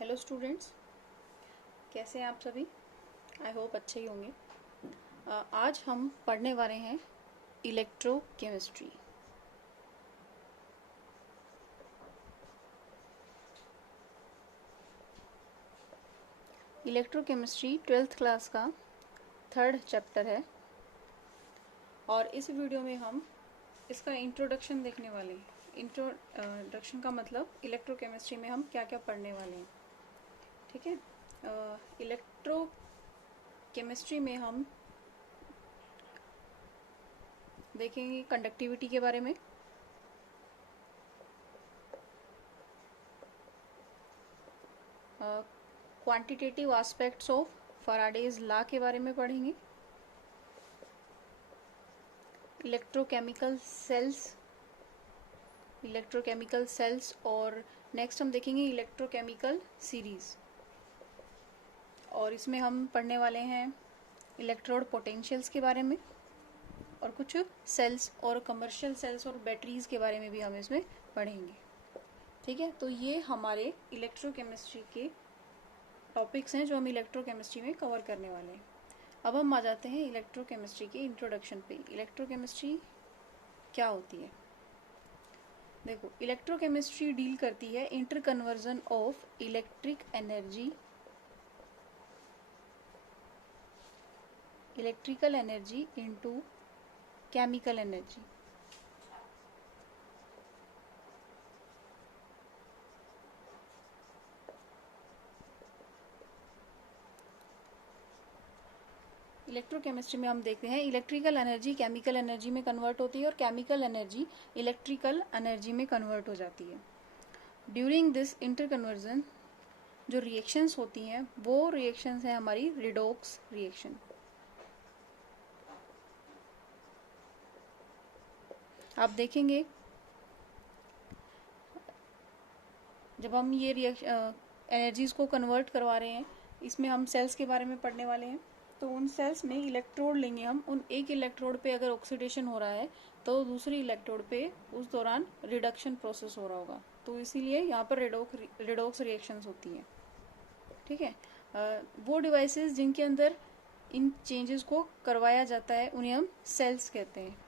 Hello students, कैसे हैं आप सभी। आई होप अच्छे ही होंगे। आज हम पढ़ने वाले हैं इलेक्ट्रोकेमिस्ट्री। इलेक्ट्रोकेमिस्ट्री 12th क्लास का 3rd चैप्टर है और इस वीडियो में हम इसका इंट्रोडक्शन देखने वाले हैं। इंट्रोडक्शन का मतलब इलेक्ट्रोकेमिस्ट्री में हम क्या क्या पढ़ने वाले हैं, ठीक है। इलेक्ट्रोकेमिस्ट्री में हम देखेंगे कंडक्टिविटी के बारे में, quantitative aspects of Faraday's law के बारे में पढ़ेंगे, इलेक्ट्रोकेमिकल सेल्स और नेक्स्ट हम देखेंगे इलेक्ट्रोकेमिकल सीरीज। और इसमें हम पढ़ने वाले हैं इलेक्ट्रोड पोटेंशियल्स के बारे में और कुछ सेल्स और कमर्शियल सेल्स और बैटरीज के बारे में भी हम इसमें पढ़ेंगे, ठीक है। तो ये हमारे इलेक्ट्रोकेमिस्ट्री के टॉपिक्स हैं जो हम इलेक्ट्रोकेमिस्ट्री में कवर करने वाले हैं। अब हम आ जाते हैं इलेक्ट्रोकेमिस्ट्री के इंट्रोडक्शन पे। इलेक्ट्रोकेमिस्ट्री क्या होती है? देखो, इलेक्ट्रोकेमिस्ट्री डील करती है interconversion of electrical energy into chemical energy. Electrochemistry में हम देखते हैं इलेक्ट्रिकल एनर्जी केमिकल एनर्जी में कन्वर्ट होती है और केमिकल एनर्जी इलेक्ट्रिकल एनर्जी में कन्वर्ट हो जाती है। ड्यूरिंग दिस इंटरकन्वर्जन जो रिएक्शंस होती हैं वो रिएक्शंस है हमारी रिडॉक्स रिएक्शन। आप देखेंगे जब हम ये एनर्जीज को कन्वर्ट करवा रहे हैं, इसमें हम सेल्स के बारे में पढ़ने वाले हैं। तो उन सेल्स में इलेक्ट्रोड लेंगे हम, उन एक इलेक्ट्रोड पे अगर ऑक्सीडेशन हो रहा है तो दूसरी इलेक्ट्रोड पे उस दौरान रिडक्शन प्रोसेस हो रहा होगा, तो इसीलिए यहाँ पर रिडॉक्स रिएक्शंस होती हैं, ठीक है। वो डिवाइसेस जिनके अंदर इन चेंजेस को करवाया जाता है उन्हें हम सेल्स कहते हैं।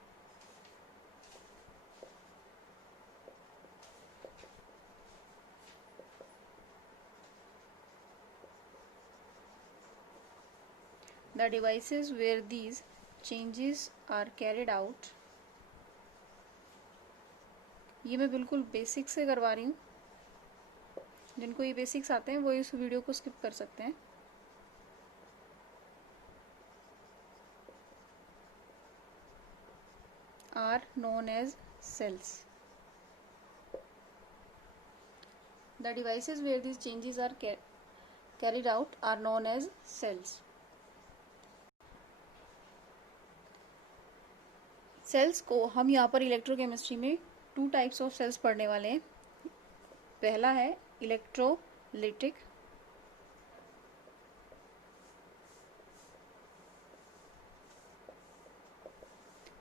The devices where these changes are carried out, ये मैं बिल्कुल बेसिक से करवा रही हूँ, जिनको ये बेसिक्स आते हैं वो इस वीडियो को स्किप कर सकते हैं। are known as cells. The devices where these changes are carried out are known as cells. Cells को हम यहाँ पर इलेक्ट्रोकेमिस्ट्री में 2 टाइप्स ऑफ सेल्स पढ़ने वाले हैं। पहला है electrolytic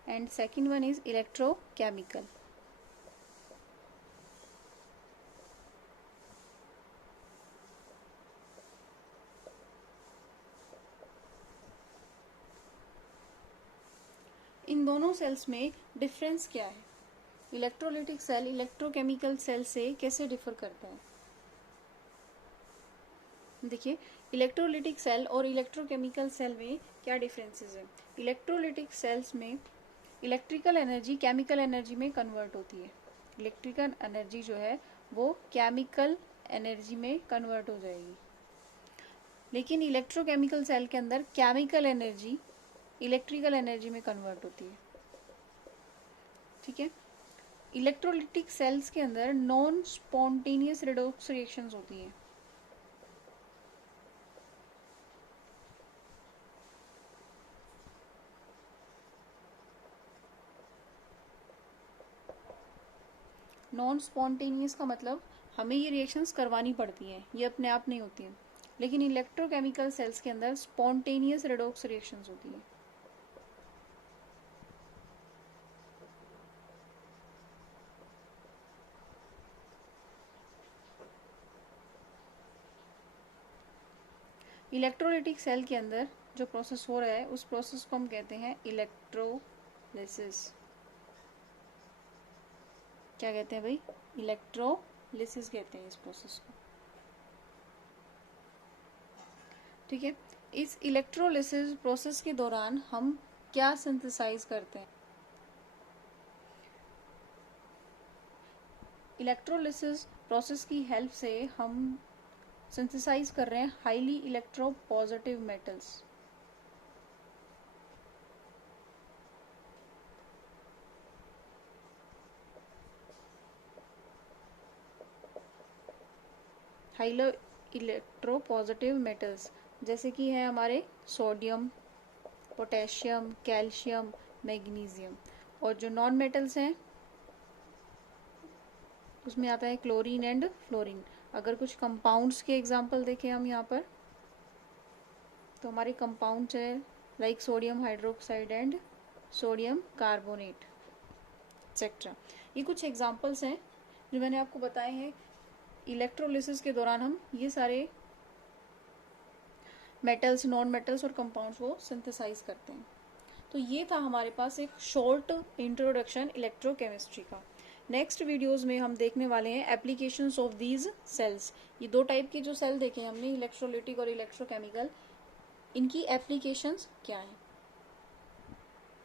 and second one is electrochemical. इन दोनों सेल्स में डिफरेंस क्या है? इलेक्ट्रोलिटिक सेल इलेक्ट्रोकेमिकल सेल से कैसे डिफर करता है? देखिए, इलेक्ट्रोलिटिक सेल और इलेक्ट्रोकेमिकल सेल में क्या डिफरेंसेस है। इलेक्ट्रोलिटिक सेल्स में इलेक्ट्रिकल एनर्जी केमिकल एनर्जी में कन्वर्ट होती है। इलेक्ट्रिकल एनर्जी जो है वो केमिकल एनर्जी में कन्वर्ट हो जाएगी, लेकिन इलेक्ट्रोकेमिकल सेल के अंदर केमिकल एनर्जी इलेक्ट्रिकल एनर्जी में कन्वर्ट होती है, ठीक है। इलेक्ट्रोलिटिक सेल्स के अंदर नॉन स्पॉन्टेनियस रिडॉक्स रिएक्शंस होती हैं। नॉन स्पॉन्टेनियस का मतलब हमें ये रिएक्शंस करवानी पड़ती हैं, ये अपने आप नहीं होती हैं। लेकिन इलेक्ट्रोकेमिकल सेल्स के अंदर स्पॉन्टेनियस रिडॉक्स रिएक्शंस होती हैं। इलेक्ट्रोलाइटिक सेल के अंदर जो प्रोसेस हो रहा है उस प्रोसेस को हम कहते हैं इलेक्ट्रोलिसिस। क्या कहते हैं भाई? इलेक्ट्रोलिसिस कहते हैं इस प्रोसेस को। ठीक है, इस इलेक्ट्रोलिसिस प्रोसेस के दौरान हम क्या सिंथेसाइज करते हैं? इलेक्ट्रोलिसिस प्रोसेस की हेल्प से हम सिंथेसाइज कर रहे हैं highly electropositive metals. Highly electropositive metals जैसे कि है हमारे सोडियम, पोटेशियम, कैल्शियम, मैग्नीशियम। और जो नॉन मेटल्स हैं उसमें आता है क्लोरीन एंड फ्लोरीन। अगर कुछ कंपाउंड्स के एग्जांपल देखें हम यहाँ पर, तो हमारे कंपाउंड्स है like sodium hydroxide and sodium carbonate etcetera. ये कुछ एग्जांपल्स हैं जो मैंने आपको बताए हैं। इलेक्ट्रोलिसिस के दौरान हम ये सारे मेटल्स, नॉन मेटल्स और कंपाउंड्स को सिंथेसाइज करते हैं। तो ये था हमारे पास एक शॉर्ट इंट्रोडक्शन इलेक्ट्रोकेमिस्ट्री का। नेक्स्ट वीडियोस में हम देखने वाले हैं एप्लीकेशंस ऑफ दीज सेल्स। ये दो टाइप के जो सेल देखे हमने, इलेक्ट्रोलाइटिक और इलेक्ट्रोकेमिकल, इनकी एप्लीकेशंस क्या हैं।